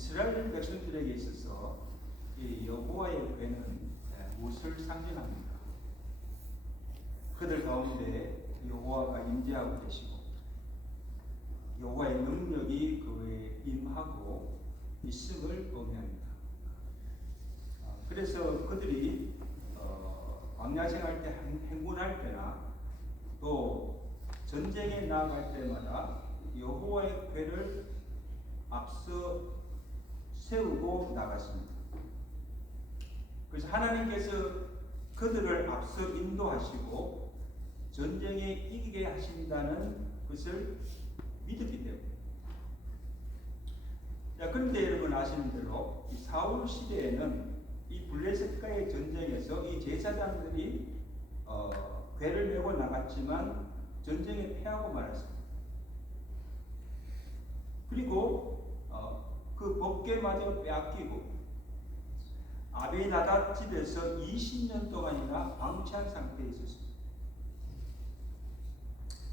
이스라엘 백성들에게 있어서 이 여호와의 궤는 무엇을 상징합니까? 그들 가운데 여호와가 임재하고 계시고 여호와의 능력이 그에 임하고 있음을 의미합니다. 그래서 그들이 광야 생활 때 행군할 때나 또 전쟁에 나아갈 때마다 여호와의 궤를 앞서 세우고 나갔습니다. 그래서 하나님께서 그들을 앞서 인도하시고 전쟁에 이기게 하신다는 것을 믿었기 때문에. 그런데 여러분 아시는 대로 이 사울 시대에는 이 블레셋과의 전쟁에서 이 제사장들이 궤를 메고 나갔지만 전쟁에 패하고 말았습니다. 그리고 그 법궤마저 빼앗기고 아베나답 집에서 20년 동안이나 방치한 상태에 있었습니다.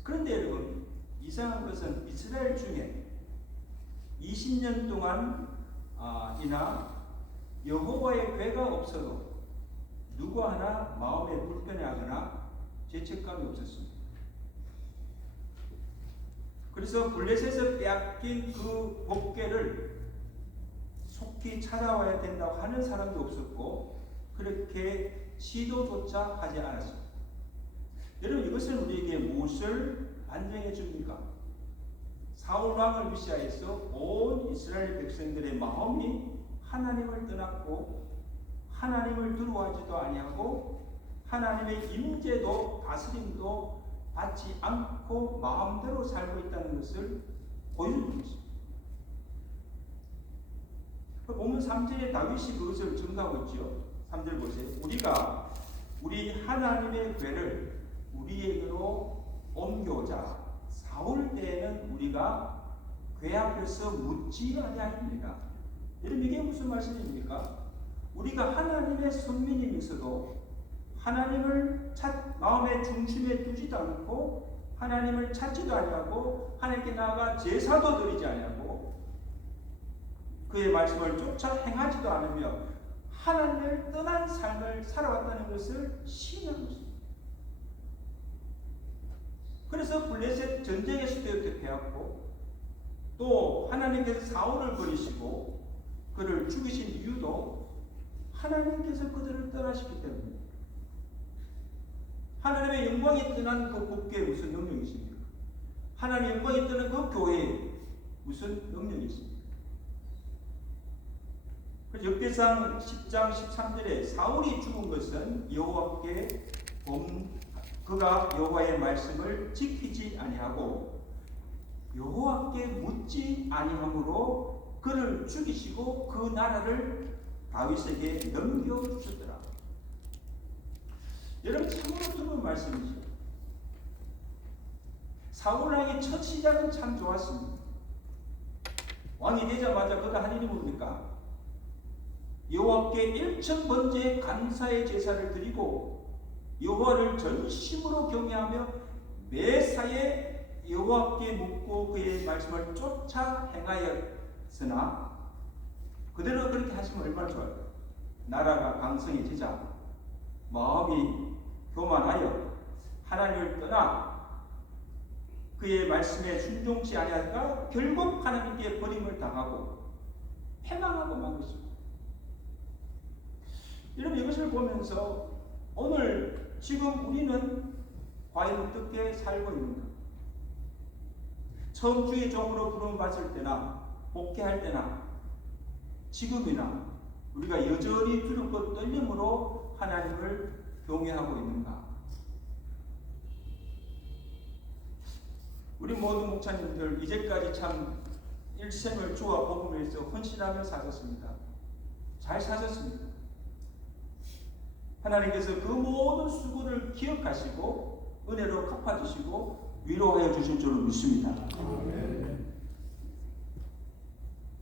그런데 여러분 이상한 것은 이스라엘 중에 20년 동안이나 여호와의 궤가 없어도 누구 하나 마음에 불편해하거나 죄책감이 없었습니다. 그래서 블레셋에서 빼앗긴 그 법궤를 속히 찾아와야 된다고 하는 사람도 없었고 그렇게 시도조차 하지 않았습니다. 여러분 이것은 우리에게 무엇을 반증해 줍니까? 사울 왕을 위시하여서 온 이스라엘 백성들의 마음이 하나님을 떠났고 하나님을 두려워하지도 아니하고 하나님의 임재도 다스림도 받지 않고 마음대로 살고 있다는 것을 보여주는 것입니다. 보면 3절에 다윗이 그것을 증거하고 있죠. 3절 보세요. 우리가 우리 하나님의 궤를 우리에게로 옮겨오자. 사울 때에는 우리가 궤 앞에서 묻지 아니하니까. 여러분 이게 무슨 말씀입니까? 우리가 하나님의 선민이면서도 하나님을 마음의 중심에 두지도 않고 하나님을 찾지도 아니하고 하나님께 나아가 제사도 드리지 아니하고 그의 말씀을 쫓아 행하지도 않으며 하나님을 떠난 삶을 살아왔다는 것을 시인하는 것입니다. 그래서 블레셋 전쟁에서도 이렇게 패했고 또 하나님께서 사울을 버리시고 그를 죽이신 이유도 하나님께서 그들을 떠나시기 때문입니다. 하나님의 영광이 떠난 그 법궤에 무슨 영역이 있습니까? 하나님의 영광이 떠난 그 교회에 무슨 영역이 있습니까? 역대상 10장 13절에 사울이 죽은 것은 여호와께 그가 여호와의 말씀을 지키지 아니하고 여호와께 묻지 아니함으로 그를 죽이시고 그 나라를 다윗에게 넘겨주셨더라. 여러분 참으로 드문 말씀이죠. 사울 왕의 첫 시작은 참 좋았습니다. 왕이 되자마자 그가 한 일이 뭡니까? 여호와께 일천번째 감사의 제사를 드리고 여호와를 전심으로 경외하며 매사에 여호와께 묻고 그의 말씀을 쫓아 행하였으나 그대로 그렇게 하시면 얼마나 좋아요. 나라가 강성해지자 마음이 교만하여 하나님을 떠나 그의 말씀에 순종치 아니하다가 결국 하나님께 버림을 당하고 패망하고 만 것입니다. 여러분 이것을 보면서 오늘 지금 우리는 과연 어떻게 살고 있는가? 처음 주의 종으로 부름 받을 때나 복귀할 때나 지금이나 우리가 여전히 두렵고 떨림으로 하나님을 경외하고 있는가? 우리 모든 목사님들 이제까지 참 일생을 주와 복음을 위해서 헌신하며 사셨습니다. 잘 사셨습니다. 하나님께서 그 모든 수고를 기억하시고 은혜로 갚아주시고 위로하여 주실 줄을 믿습니다.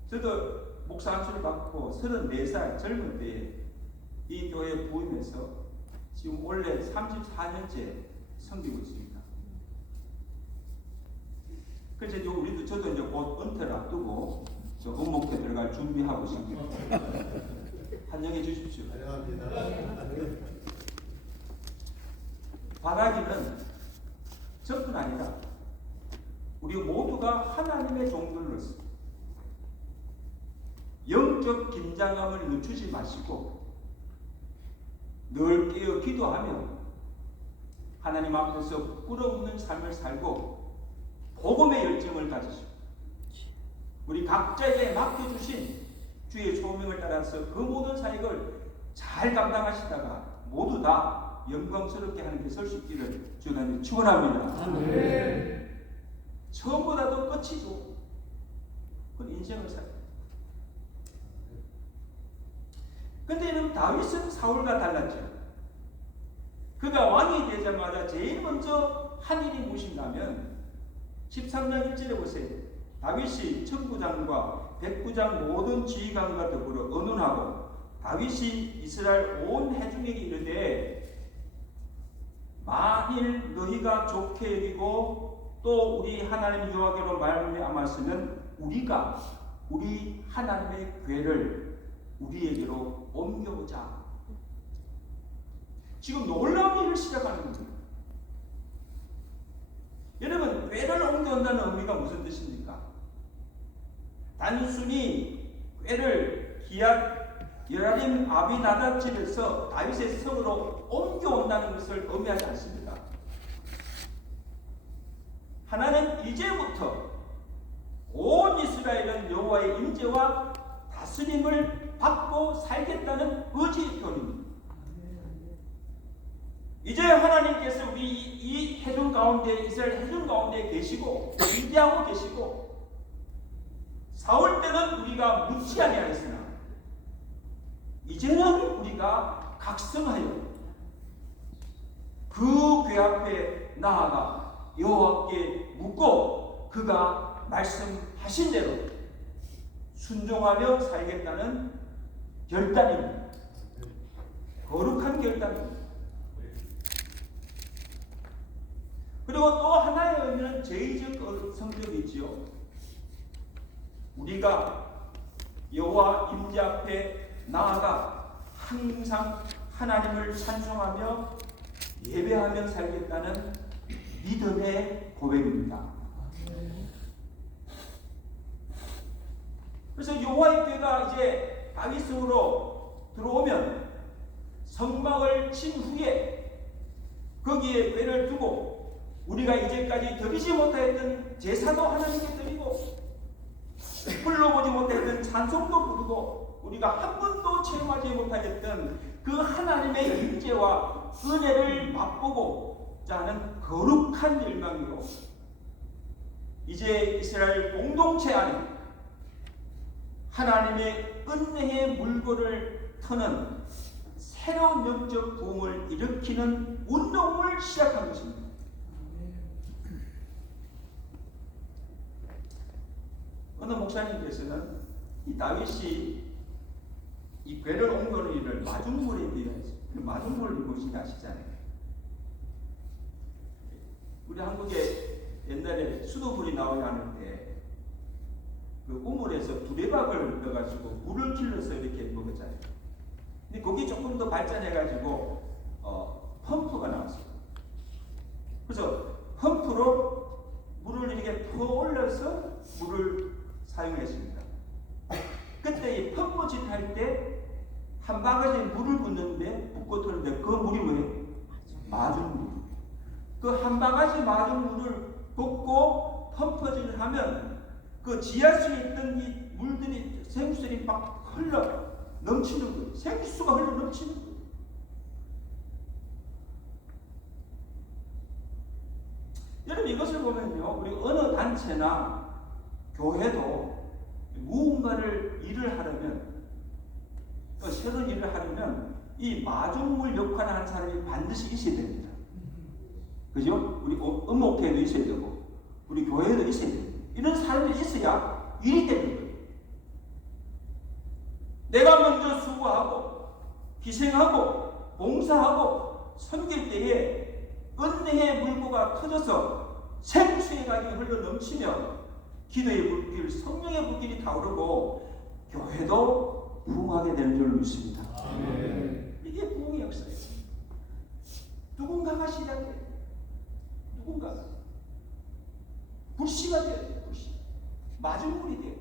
저도 목사 안수를 받고 34살 젊은 때에 이 교회에 부임해서 지금 원래 34년째 섬기고 있습니다. 그래서 우리도 저도 이제 곧 은퇴를 앞두고 저 은목회 들어갈 준비 준비하고 있습니다. 환영해 주십시오. 환영합니다. 바라기는 저뿐 아니라 우리 모두가 하나님의 종들로서 영적 긴장감을 늦추지 마시고 늘 깨어 기도하며 하나님 앞에서 꿇어없는 삶을 살고 복음의 열정을 가지시고 우리 각자에게 맡겨주신 주의 소명을 따라서 그 모든 사역을 잘 감당하시다가 모두 다 영광스럽게 하는 데 설 수 있기를 주님 축원합니다. 아멘. 처음보다도 끝이죠. 그건 인생을 살아요. 근데 이런 다윗은 사울과 달랐죠. 그가 왕이 되자마자 제일 먼저 한 일이 무엇인가면 13장 1절에 보세요. 다윗이 천부장과 백부장 모든 지휘관과 더불어 언론하고 다윗이 이스라엘 온 회중에게 이르되 만일 너희가 좋게 여기고 또 우리 하나님 여호와께로 말미암았으면 우리가 우리 하나님의 궤를 우리에게로 옮겨오자. 지금 놀라운 일을 시작하는 겁니다. 여러분, 궤를 옮겨온다는 의미가 무슨 뜻입니까? 단순히 궤를 기욤 여라림 아비나답 집에서 다윗의 성으로 옮겨온다는 것을 의미하지 않습니다. 하나님 이제부터 온 이스라엘은 여호와의 임재와 다스림을 받고 살겠다는 의지의 표현입니다. 이제 하나님께서 우리 이 회중 가운데, 이스라엘 회중 가운데 계시고 임재하고 계시고 사울 때는 우리가 묻지 아니하였으나 이제는 우리가 각성하여 그 궤 앞에 나아가 여호와께 묻고 그가 말씀하신 대로 순종하며 살겠다는 결단입니다. 거룩한 결단입니다. 그리고 또 하나의 의미는 제의적 성격이지요. 우리가 여호와 임재 앞에 나아가 항상 하나님을 찬송하며 예배하며 살겠다는 믿음의 고백입니다. 그래서 여호와의 궤가 이제 다윗성으로 들어오면 성막을 친 후에 거기에 궤를 두고 우리가 이제까지 드리지 못하였던 제사도 하나님께 드리고 불러보지 못했던 찬송도 부르고 우리가 한 번도 체험하지 못하였던 그 하나님의 임재와 은혜를 맛보고자 하는 거룩한 열망으로 이제 이스라엘 공동체 안에 하나님의 은혜의 물꼬를 터는 새로운 영적 부흥을 일으키는 운동을 시작한 것입니다. 어느 목사님께서는 이 다윗이 이 궤를 옮겨오는 일을 마중물에 비유했어요. 그 마중물이 무엇인지 아시잖아요. 우리 한국에 옛날에 수도물이 나오지 않을 때 그 우물에서 두레박을 넣어가지고 물을 길러서 이렇게 먹었잖아요. 근데 거기 조금 더 발전해가지고 펌프가 나왔어요. 그래서 펌프로 물을 이렇게 더 올려서 물을 사용했습니다. 그때 이 펌프질 할 때 한 바가지 물을 붓는데 붓고 틀는데 그 물이 뭐예요? 마중물. 그 한 바가지 마중물을 붓고 펌프질을 하면 그 지하수에 있던 이 물들이 생수들이 막 흘러 넘치는 거예요. 생수가 흘러 넘치는 거예요. 여러분 이것을 보면요, 우리 어느 단체나 교회도 무언가를 일을 하려면 또 새로운 일을 하려면 이 마중물 역할을 하는 사람이 반드시 있어야 됩니다. 그죠? 우리 음목회에도 있어야 되고 우리 교회에도 있어야 됩니다. 이런 사람이 있어야 일이 되는 거예요. 내가 먼저 수고하고 희생하고 봉사하고 섬길 때에 은혜의 물고가 터져서 생수의 강이 흘러 넘치며 기도의 물길, 성령의 물길이 타오르고 교회도 부흥하게 되는 줄 믿습니다. 아멘. 이게 부흥의 역사예요. 누군가가 시작해요. 누군가가 불씨가 돼야 돼요. 불씨. 마중물이 돼요.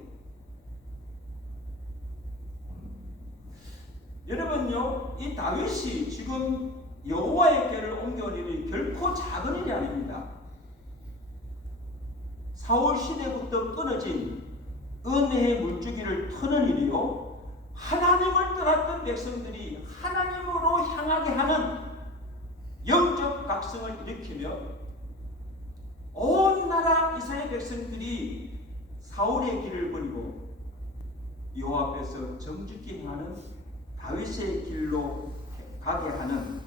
여러분요, 이 다윗이 지금 여호와의 궤를 옮겨온 일이 결코 작은 일이 아닙니다. 사울 시대부터 끊어진 은혜의 물줄기를 트는 일이요, 하나님을 떠났던 백성들이 하나님으로 향하게 하는 영적 각성을 일으키며 온 나라 이스라엘 백성들이 사울의 길을 버리고 여호와 앞에서 정직히 행하는 다윗의 길로 가게 하는,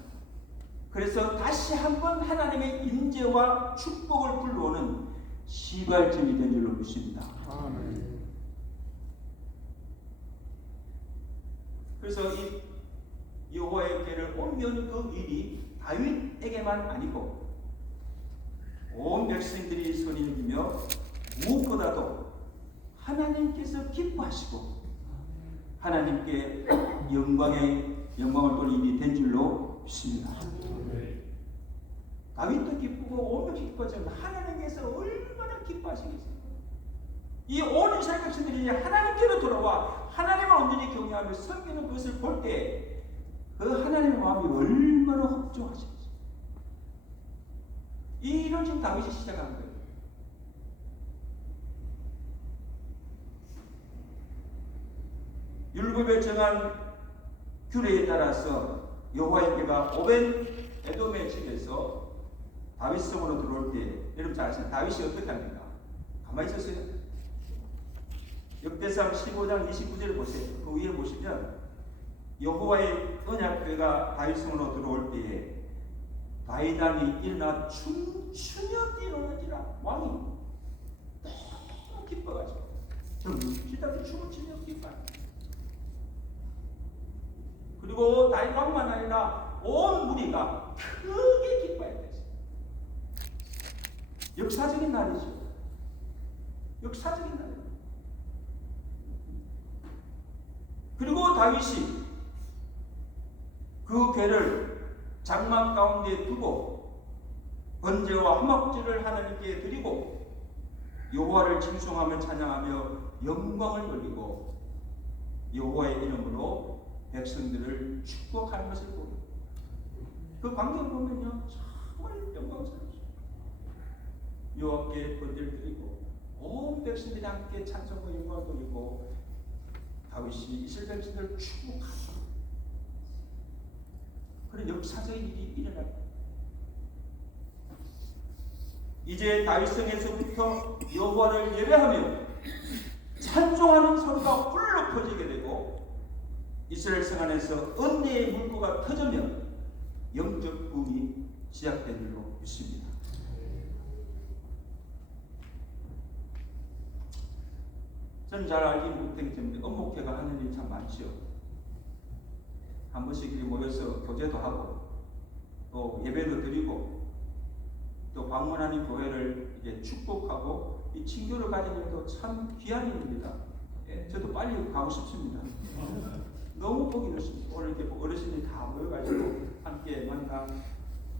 그래서 다시 한번 하나님의 인재와 축복을 불러오는 시발점이 된 줄로 믿습니다. 아멘. 그래서 이 여호와의 궤를 옮겨오는 그 일이 다윗에게만 아니고 온 백성들이 손이 여기며 무엇보다도 하나님께서 기뻐하시고 하나님께 영광을 돌린 일이 된 줄로 믿습니다. 다윗도 기쁘고 온 백성이 기뻐하지만 하나님께서 얼마나 기뻐하시겠어요. 이 온 이스라엘 백성들이 이제 하나님께로 돌아와 하나님을 온전히 경외하며 섬기는 것을 볼 때 그 하나님의 마음이 얼마나 흡족하시겠어요. 이 일을 지금 다윗이 시작한 거예요. 율법에 정한 규례에 따라서 여호와의 궤가 오벤 에돔의 집에서 다윗 성으로 들어올 때, 여러분 잘 아시는 다윗이 어떻게 합니까? 가만히 있었어요. 역대상 15장 29절을 보세요. 그 위에 보시면 여호와의 언약궤가 다윗 성으로 들어올 때에 다윗 왕이 일어나 춤추며 뛰노는지라. 왕이 너무 기뻐가지고 정신없이 춤을 추며 기뻐. 그리고 다윗 왕만 아니라 온 무리가 크게 기뻐했어요. 역사적인 날이죠. 역사적인 날이에요. 그리고 다윗이 그 궤를 장막 가운데 두고 번제와 화목제를 하나님께 드리고 여호와를 칭송하며 찬양하며 영광을 돌리고 여호와의 이름으로 백성들을 축복하는 것을 보고, 그 광경을 보면요 정말 영광스럽죠. 여호와께 번제를 드리고 온 백성들이 함께 찬송과 영광을 돌리고 다윗이 이스라엘 백성들을 축복하고 그런 역사적인 일이 일어납니다. 이제 다윗성에서부터 여호와를 예배하며 찬송하는 소리가 훌러 퍼지게 되고 이스라엘 성 안에서 은혜의 물고가 터지며 영적 부흥이 시작된 줄로 믿습니다. 저는 잘 알지 못하기 때문에 엄목회가 하는 일이 참 많죠. 한 번씩 이렇게 모여서 교제도 하고 또 예배도 드리고 또 방문하는 교회를 이제 축복하고 이 친교를 가지는 것도 참 귀한 일입니다. 예, 저도 빨리 가고 싶습니다. 너무 보기 좋습니다. 오늘 이렇게 어르신들이 다 모여가지고 함께 만나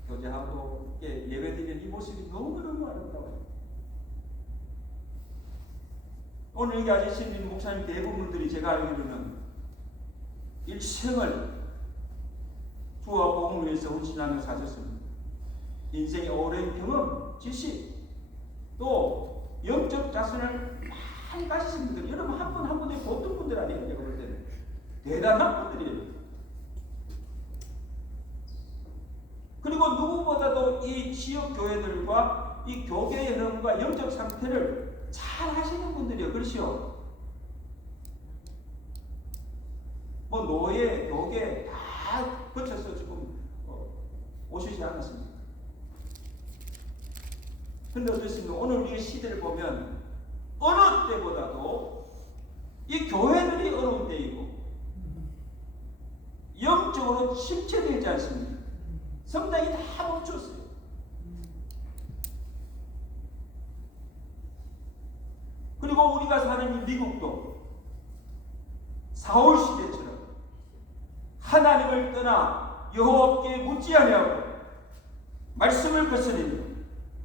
교제하고 예배 드리는 이 모습이 너무너무 아름다워요. 오늘 여기 아저씨님, 목사님 대부분들이 제가 알기로는 일생을 주와 복음을 위해서 헌신하며 사셨습니다. 인생의 오랜 경험, 지식, 또 영적 자선을 많이 가지신 분들, 여러분 한 분 한 분이 보통 분들 아니에요. 제가 볼 때는 대단한 분들이에요. 그리고 누구보다도 이 지역 교회들과 이 교계의 흐름과 영적 상태를 잘 하시는 분들이에요. 그렇죠? 뭐 노예, 교계 다 거쳐서 지금 오시지 않았습니까? 근데 어떻습니까? 오늘 우리의 시대를 보면 어느 때보다도 이 교회들이 어려운 때이고 영적으로 침체되지 않습니까? 성당이 다 멈췄어요. 그리고 우리가 사는 이 미국도 사울 시대처럼 하나님을 떠나 여호와께 묻지 아니하고 말씀을 거스리며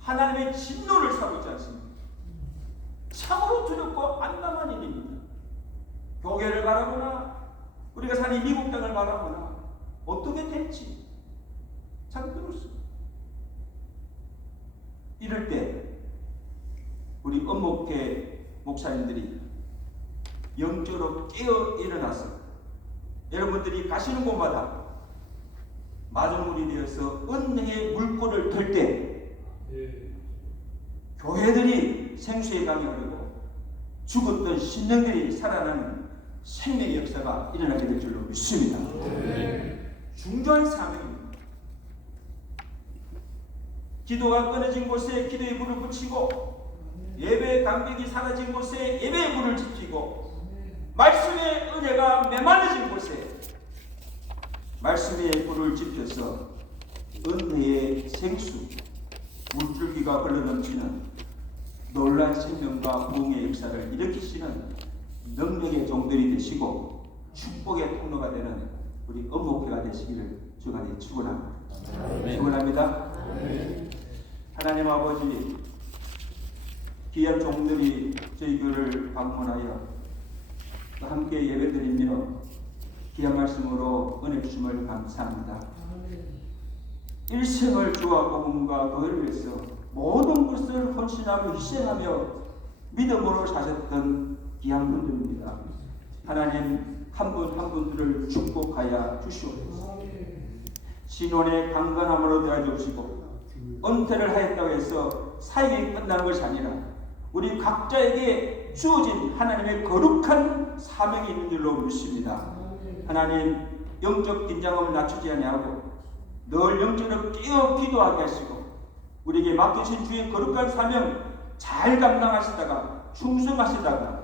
하나님의 진노를 사고 있지 않습니까? 참으로 두렵고 안담한 일입니다. 교회를 바라보나 우리가 사는 미국 땅을 바라보나 어떻게 될지 참 그렇습니다. 이럴 때 우리 엄목회 목사님들이 영적으로 깨어 일어나서 여러분들이 가시는 곳마다 마중물이 되어서 은혜의 물꼬를 틀 때 교회들이 생수의 강이 흐르고 죽었던 신령들이 살아나는 생명의 역사가 일어나게 될 줄로 믿습니다. 중요한 사명입니다. 기도가 끊어진 곳에 기도의 불을 붙이고 예배 감격이 사라진 곳에 예배의 불을 지피고 말씀의 은혜가 메말라진 곳에 말씀의 불을 지펴서 은혜의 생수 물줄기가 흘러넘치는 놀란 생명과 부흥의 역사를 일으키시는 능력의 종들이 되시고 축복의 통로가 되는 우리 엄목회가 되시기를 주간에 축원합니다. 축원합니다. 하나님 아버지, 귀한 종들이 저희 교회를 방문하여 함께 예배드리며 귀한 말씀으로 은혜 주심을 감사합니다. 일생을 주와 복음과 교회를 위해서 모든 것을 헌신하며 희생하며 믿음으로 사셨던 귀한 분들입니다. 하나님 한 분 한 분들을 축복하여 주시옵소서. 신원의 강건함으로 도와주시고 은퇴를 하였다고 해서 사역이 끝나는 것이 아니라 우리 각자에게 주어진 하나님의 거룩한 사명이 있는 줄로 믿습니다. 하나님 영적 긴장감을 낮추지 아니하고 늘 영적으로 깨어 기도하게 하시고 우리에게 맡기신 주의 거룩한 사명 잘 감당하시다가 충성하시다가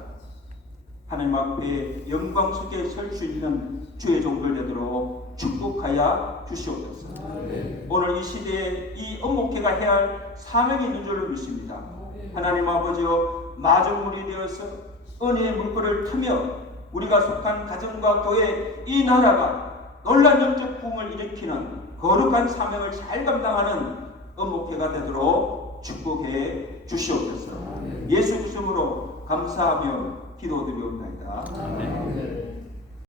하나님 앞에 영광스럽게 설 수 있는 주의 종들 되도록 축복하여 주시옵소서. 오늘 이 시대에 이 엄목회가 해야 할 사명이 있는 줄로 믿습니다. 하나님 아버지여 마중물이 되어서 은혜의 물꼬를 트며 우리가 속한 가정과 교회 이 나라가 놀란 영적 부흥을 일으키는 거룩한 사명을 잘 감당하는 엄목회가 되도록 축복해 주시옵소서. 예수 그리스도로 감사하며 기도드리옵나이다. 아멘.